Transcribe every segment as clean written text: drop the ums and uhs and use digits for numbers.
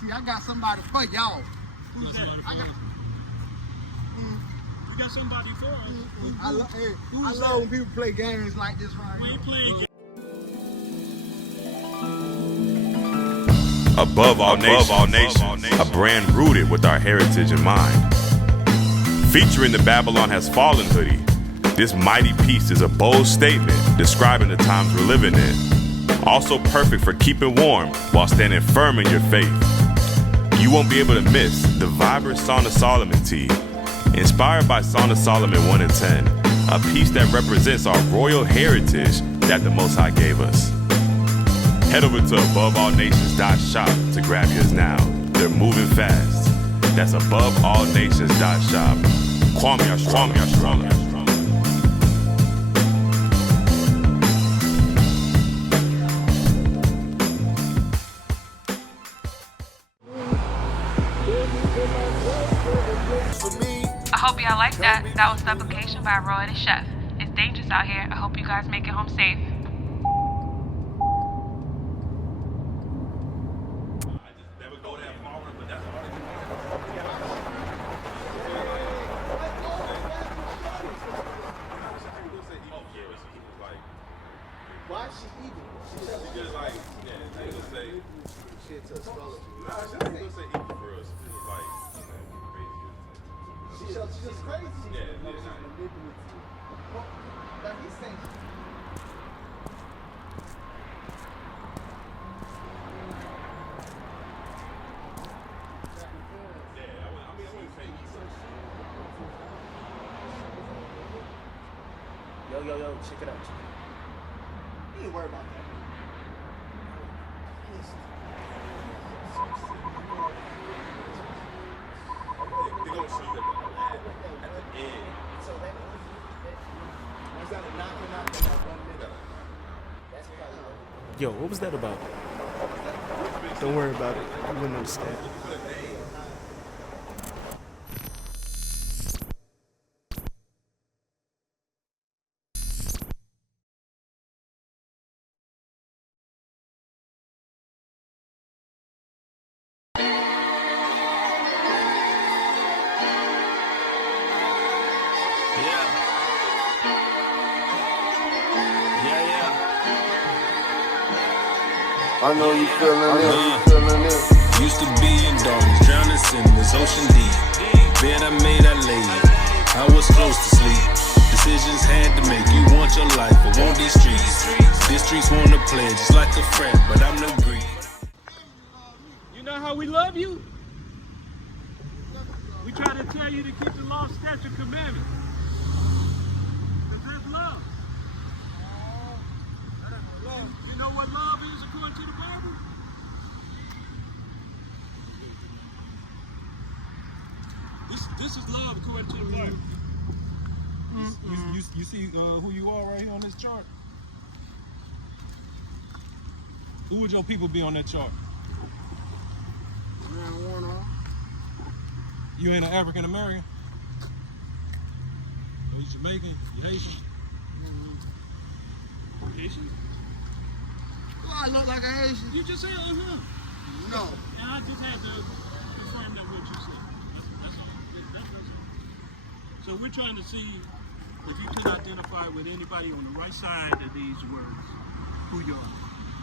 See, I got somebody for y'all. Who's that? We got somebody for us. I love when people play games like this right We here. play games. Above all nations, a brand rooted with our heritage in mind. Featuring the Babylon Has Fallen hoodie, this mighty piece is a bold statement describing the times we're living in. Also perfect for keeping warm while standing firm in your faith. You won't be able to miss the vibrant Song of Solomon tee, inspired by Song of Solomon 1 and 10, a piece that represents our royal heritage that the Most High gave us. Head over to aboveallnations.shop to grab yours now. They're moving fast. That's aboveallnations.shop. Kwame Yashrala. I hope y'all like that. That was Supplication by Roy the Chef. It's dangerous out here. I hope you guys make it home safe. Why is she evil? She just like, they gonna say shit to astrology. Nah, she gonna say evil for us. She was like, crazy. She's just crazy. Yeah, she's manipulative. Like he's saying. Yo, check it out. You ain't worried about that. They're gonna shoot at the end. So that was that a knocking out in that 1 minute. That's probably. Yo, what was that about? Don't worry about it. You wouldn't understand. I know you feeling it, Used to be in darkness, drowning in this ocean deep. Bed I made, I laid. I was close to sleep. Decisions had to make. You want your life, but want these streets. These streets want to play just like a friend, but I'm no Greek. You know how we love you? We try to tell you to keep the law, statute, commandments. Because that's love. You know what love is according to the Bible? This is love according to the Bible. You see who you are right here on this chart? Who would your people be on that chart? You ain't an African American? You Jamaican? You Haitian? Haitian? Well, I look like a Haitian. You just said, No. And I just had to confirm that what you said. That's all. That's all. So we're trying to see if you can identify with anybody on the right side of these words, who you are.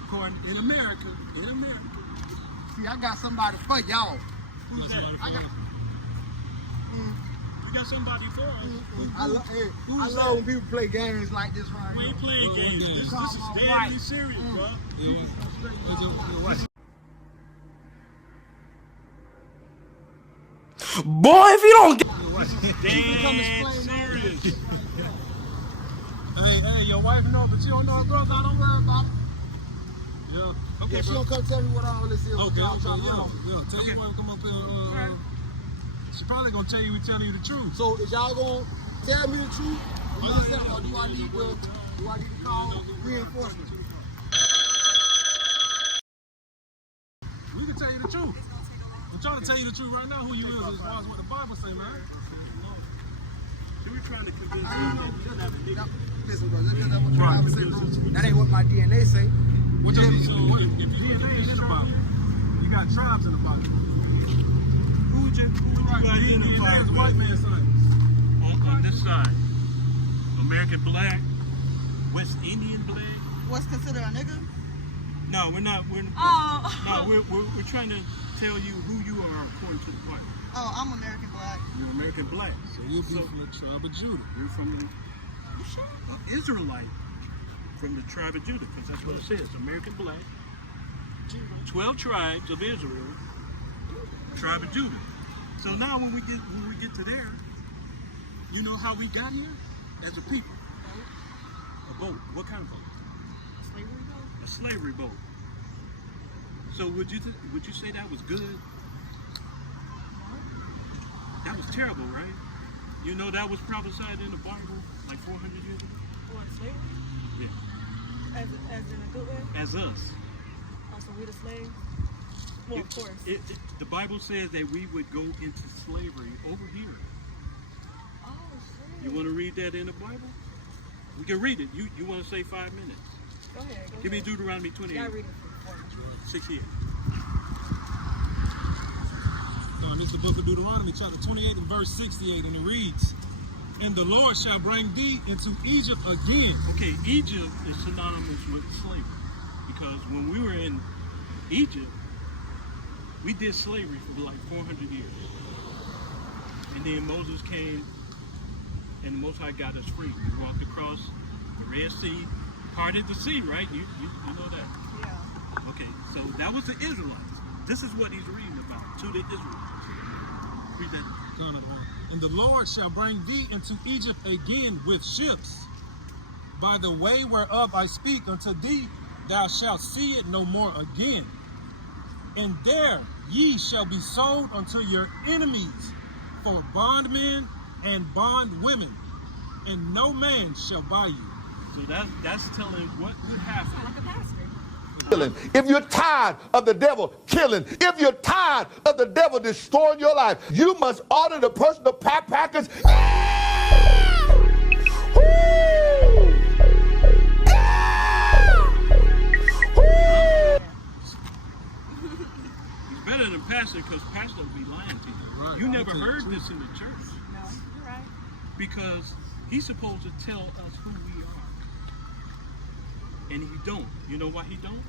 According in America. See, I got somebody for y'all. Who's that? We got somebody for us. I love when people play games like this right We here. ain't playing games. This is deadly serious, bro. Boy, if you don't get Dead serious. Hey, your wife know, but she don't know her brother. Don't worry about it. Yeah. Okay, Yeah, she don't come tell me what all this is. Okay, Y'all try to yeah. run. Tell you what, come up here. She probably gonna tell you we telling you the truth. So is y'all gonna tell me the truth? Or do I need to call reinforcements? We can tell you the truth. I'm trying to tell you the truth right now. Who you is as far as what the Bible say, man. We're trying to convince you. Listen, bro, that's what the Bible say. That ain't what my DNA say. What if you DNA is in the Bible? You got got tribes in the Bible. Who would you identify There's with white man son. on this side? American black, West Indian black. What's considered a nigga? No, we're not. Oh. We're trying to tell you who you are according to the Bible. Oh, I'm American black. You're American black. So you'll be from the tribe of Judah. You're from an Israelite from the tribe of Judah, because that's what it says. American black. 12 tribes of Israel, tribe of Judah. So now when we get to there, you know how we got here as a people. A boat. What kind of boat? Slavery though? A slavery boat. So would you say that was good? That was terrible, right? You know that was prophesied in the Bible like 400 years ago? What, slavery? Yeah. As in a good way? As us. Oh, so we the slaves? Well, of course. The Bible says that we would go into slavery over here. Oh, shit. You want to read that in the Bible? We can read it. You want to say 5 minutes? Go ahead. Give me Deuteronomy 28. Yeah, I read it for 68. And it's the book of Deuteronomy, chapter 28 and verse 68, and it reads, "And the Lord shall bring thee into Egypt again." Okay, Egypt is synonymous with slavery, because when we were in Egypt, we did slavery for like 400 years. And then Moses came, and the Most High got us free. We walked across the Red Sea, parted the sea, right? You know that? Yeah. Okay, so that was the Israelites. This is what he's reading about, to the Israelites. Read that. "And the Lord shall bring thee into Egypt again with ships. By the way whereof I speak unto thee, thou shalt see it no more again. And there ye shall be sold unto your enemies for bondmen and bondwomen, and no man shall buy you." So that's telling what would happen. Like a pastor. If you're tired of the devil killing, if you're tired of the devil destroying your life, you must order the personal packers. He's better than pastor, because pastor will be lying to you. Right. You never heard this in the church, No, you're right. because he's supposed to tell us who we are, and he don't. You know why he don't?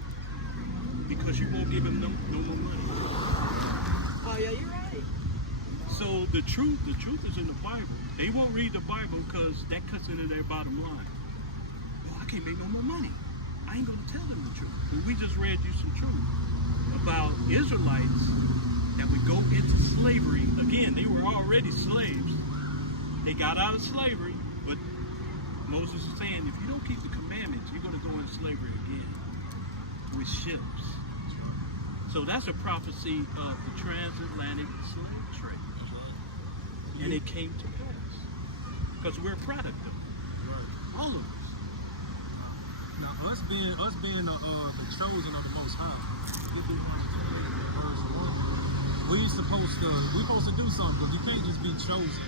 Because you won't give him no more money. Oh, yeah, you're right. So the truth is in the Bible. They won't read the Bible because that cuts into their bottom line. Well, I can't make no more money. I ain't gonna tell them the truth. But we just read you some truth about Israelites that would go into slavery. Again, they were already slaves. They got out of slavery, but Moses is saying, if you don't keep the commandments, you're gonna go into slavery again with ships. So that's a prophecy of the transatlantic slave trade. And it came to pass. Because we're a product of it. All of us. Now, us being the chosen of the Most High, we're supposed to do something, because you can't just be chosen.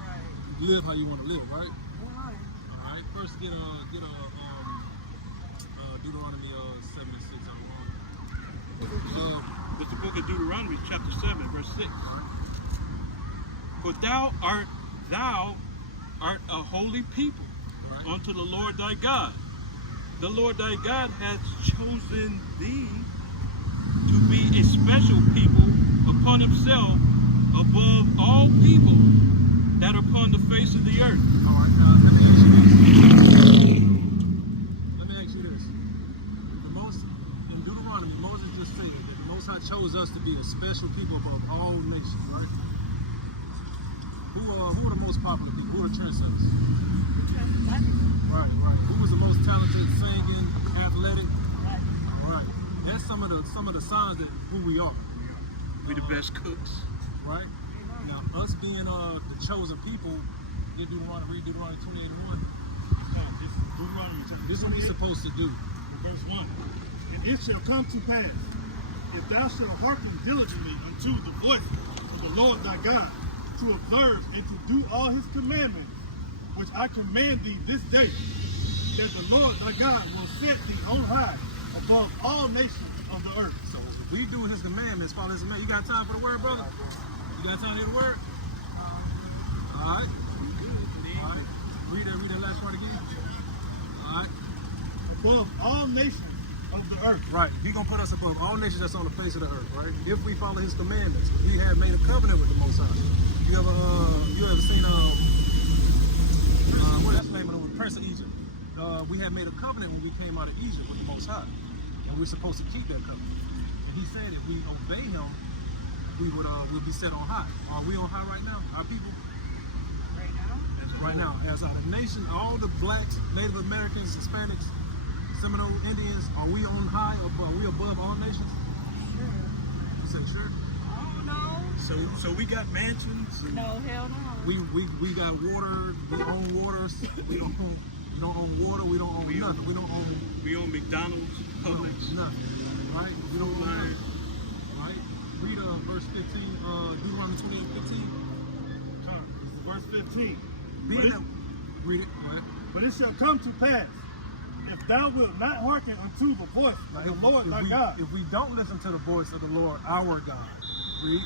Right. Live how you want to live, right? Right. All right. First, get Deuteronomy 76. It's the book of Deuteronomy, chapter 7, verse 6. For thou art a holy people unto the Lord thy God. The Lord thy God hath chosen thee to be a special people upon himself above all people that are upon the face of the earth. All right, let me ask you this. In Deuteronomy, Moses just said that the Most High chose us to be a special people above all nations, right? Who are the most popular people? Who are the trendsetters? Right. Who was the most talented, singing, athletic? Right. That's some of the signs that who we are. We the best cooks. Right? Now, us being the chosen people, read Deuteronomy 28 and 1. This is what we're supposed to do. Verse 1. And it shall come to pass, if thou shalt hearken diligently unto the voice of the Lord thy God, to observe and to do all his commandments, which I command thee this day, that the Lord thy God will set thee on high above all nations of the earth. So we do his commandments, follow his commandments. You got time for the word, brother? You got time to hear the word? All right. All right. Read that last part again. All right. Above all nations of the earth. Right. He's going to put us above all nations that's on the face of the earth, right? If we follow his commandments. We have made a covenant with the Most High. You ever seen, what is the name of the Prince of Egypt? We had made a covenant when we came out of Egypt with the Most High. And we're supposed to keep that covenant. And he said if we obey him, we'll be set on high. Are we on high right now, our people? Right now, as our nation, all the blacks, Native Americans, Hispanics, Seminole Indians, are we on high? Are we above all nations? Sure. You say sure? Oh, no. So we got mansions. And No, hell no. We got water. We own waters. We don't own water. We don't own nothing. We own McDonald's, Publix. Nothing. Right? We don't own nothing. Right? Read verse 15. Deuteronomy 28:15. Verse 15. Read it. Right. But it shall come to pass, if thou wilt not hearken unto the voice of the Lord thy God, if we don't listen to the voice of the Lord our God, read,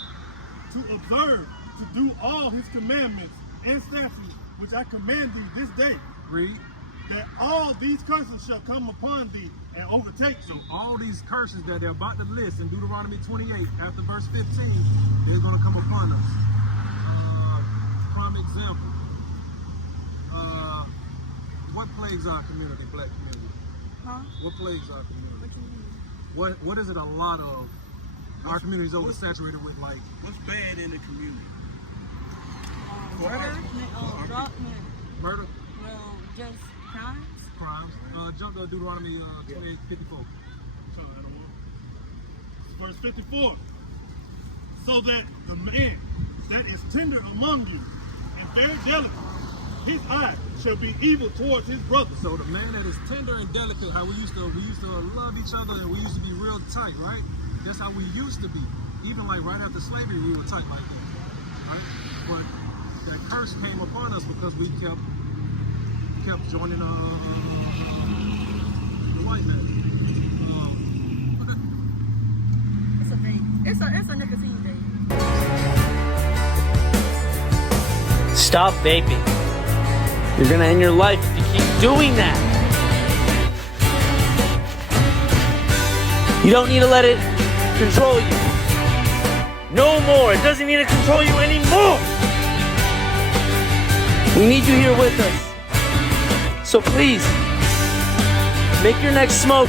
to observe, to do all his commandments and statutes, which I command thee this day, read, that all these curses shall come upon thee and overtake thee. So all these curses that they're about to list in Deuteronomy 28, after verse 15, they're going to come upon us. Prime example. What plagues our community, black community? Huh? What plagues our community? What you mean? What is it a lot of? Our community is oversaturated with, like, what's bad in the community? Murder? Well, just crimes. Jump to Deuteronomy 28:54. Verse 54. So that the man that is tender among you and very delicate, his eye shall be evil towards his brother. So the man that is tender and delicate, how we used to love each other and we used to be real tight, right? That's how we used to be. Even like right after slavery, we were tight like that, right? But that curse came upon us because we kept joining the white man. It's a thing. It's a nicotine thing. Stop vaping. You're gonna end your life if you keep doing that. You don't need to let it control you. No more. It doesn't need to control you anymore. We need you here with us. So please, make your next smoke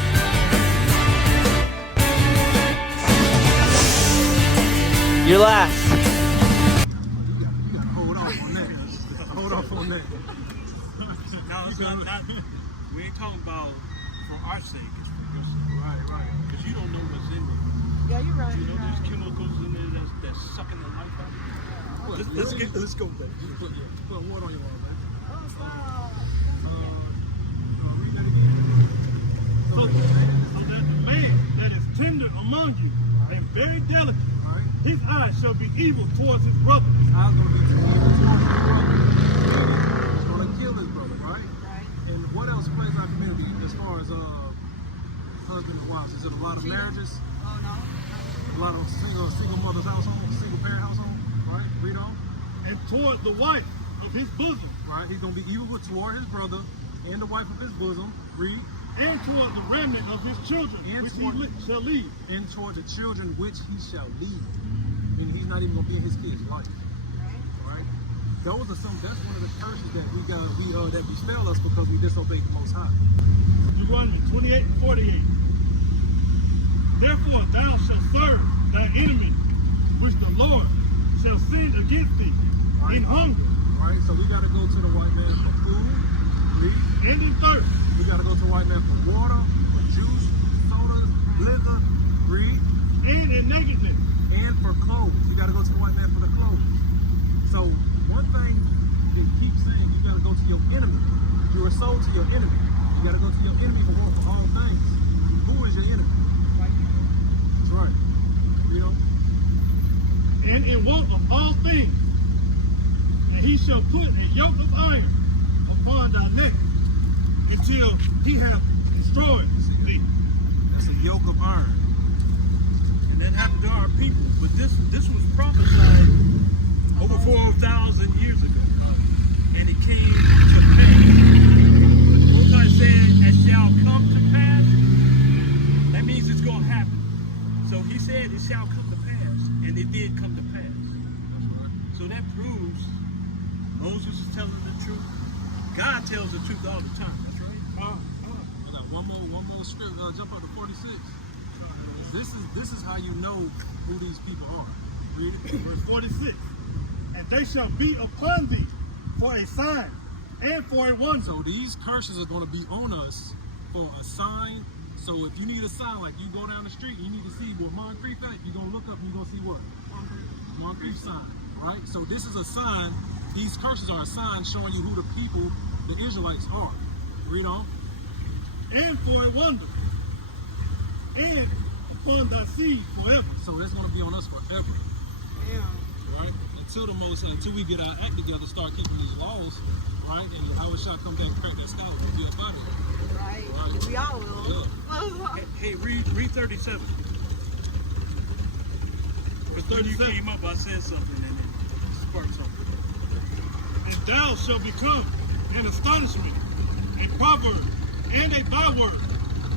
your last. Hold off on that. No, it's not. We ain't talking about for our sake. It's for your sake. Right. Because you don't know what's in there. Yeah, you're right. You know, there's chemicals in there that's sucking the life out of you. Let's go back. Put water on your arm, man. Oh, stop. Read that again. So that the man that is tender among you and very delicate, Right. his eye shall be evil towards his brother. His eyes gonna be evil towards his brother. He's gonna kill his brother, right? And what else plays our community as far as husband and wives? Is it a lot of marriages? Oh, no. A lot of single mother's household, single parent household, right? Read on. And toward the wife of his bosom. Right? He's gonna be evil toward his brother and the wife of his bosom. Read. And toward the remnant of his children, And which toward- he shall leave. And toward the children which he shall lead. And he's not even gonna be in his kids' life. Right? Those are that's one of the curses that that befell us because we disobeyed the Most High. Deuteronomy 28:48. Therefore thou shalt serve thy enemy, which the Lord shall send against thee in hunger. Right? So we gotta go to the white man for food. Read. And in thirst. We gotta go to the white man for water, for juice, soda, liquor. Read. And in nakedness. And for clothes. You gotta go to the white man for the clothes. So one thing they keep saying, you gotta go to your enemy. You are sold to your enemy. You gotta go to your enemy for all things. Who is your enemy? That's right. You know? And in want of all things. And he shall put a yoke of iron upon thy neck until he hath destroyed thee. That's a yoke of iron. people, but this was prophesied over 4,000 years ago, and it came to pass. Most I said, "It shall come to pass." That means it's going to happen. So he said, "It shall come to pass," and it did come to pass. So that proves Moses is telling the truth. God tells the truth all the time. That's right. I got one more script. Jump up to 46. This is how you know who these people are. Read it. Verse 46. And they shall be upon thee for a sign and for a wonder. So these curses are going to be on us for a sign. So if you need a sign, like you go down the street, you need to see where Moncrief at, you're going to look up and you're going to see what? Moncrief sign, right? So this is a sign. These curses are a sign showing you who the people, the Israelites, are. Read on. And for a wonder. And upon thy seed forever. So it's going to be on us forever. Yeah. Right? Until we get our act together, start keeping these laws, right? And I wish I come back and crack that skull and be a fighter. Right. We all will. Yeah. Hey, read 37. For 37 came up, I said something and it sparked something. And thou shalt become an astonishment, a proverb, and a byword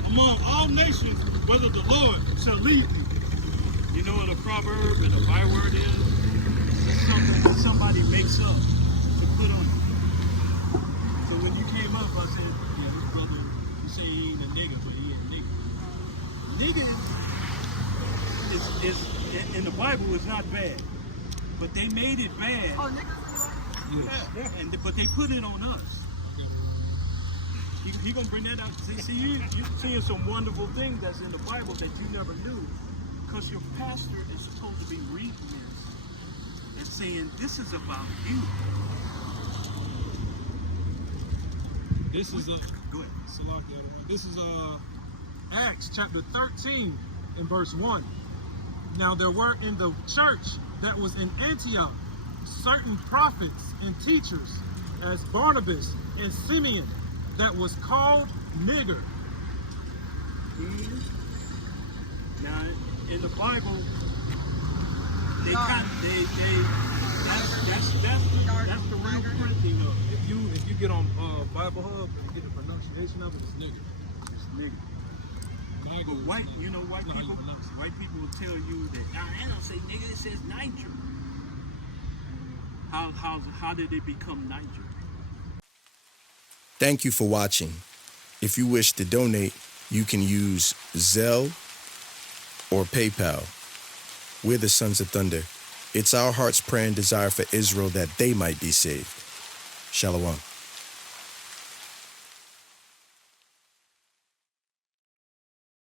among all nations, whether the Lord shall lead thee. You know what a proverb and a byword is? It's something that somebody makes up to put on it. So when you came up, I said, yeah, this brother, you say he ain't a nigga, but he ain't a nigga. Nigga is in the Bible is not bad, but they made it bad. Oh, niggas. Yeah, but they put it on us. He gonna bring that out. See, you're seeing some wonderful things that's in the Bible that you never knew, because your pastor is supposed to be reading this and saying, "This is about you." This is go ahead. This is Acts chapter 13 and verse 1. Now there were in the church that was in Antioch certain prophets and teachers, as Barnabas and Simeon, that was called nigger. Now in the Bible, that's the real printing of it. If you get on Bible Hub and get the pronunciation of it, it's nigger. It's nigger. But white people will tell you that I don't say nigger, it says Niger. How did it become Niger? Thank you for watching. If you wish to donate, you can use Zelle or PayPal. We're the Sons of Thunder. It's our heart's prayer and desire for Israel that they might be saved. Shalom.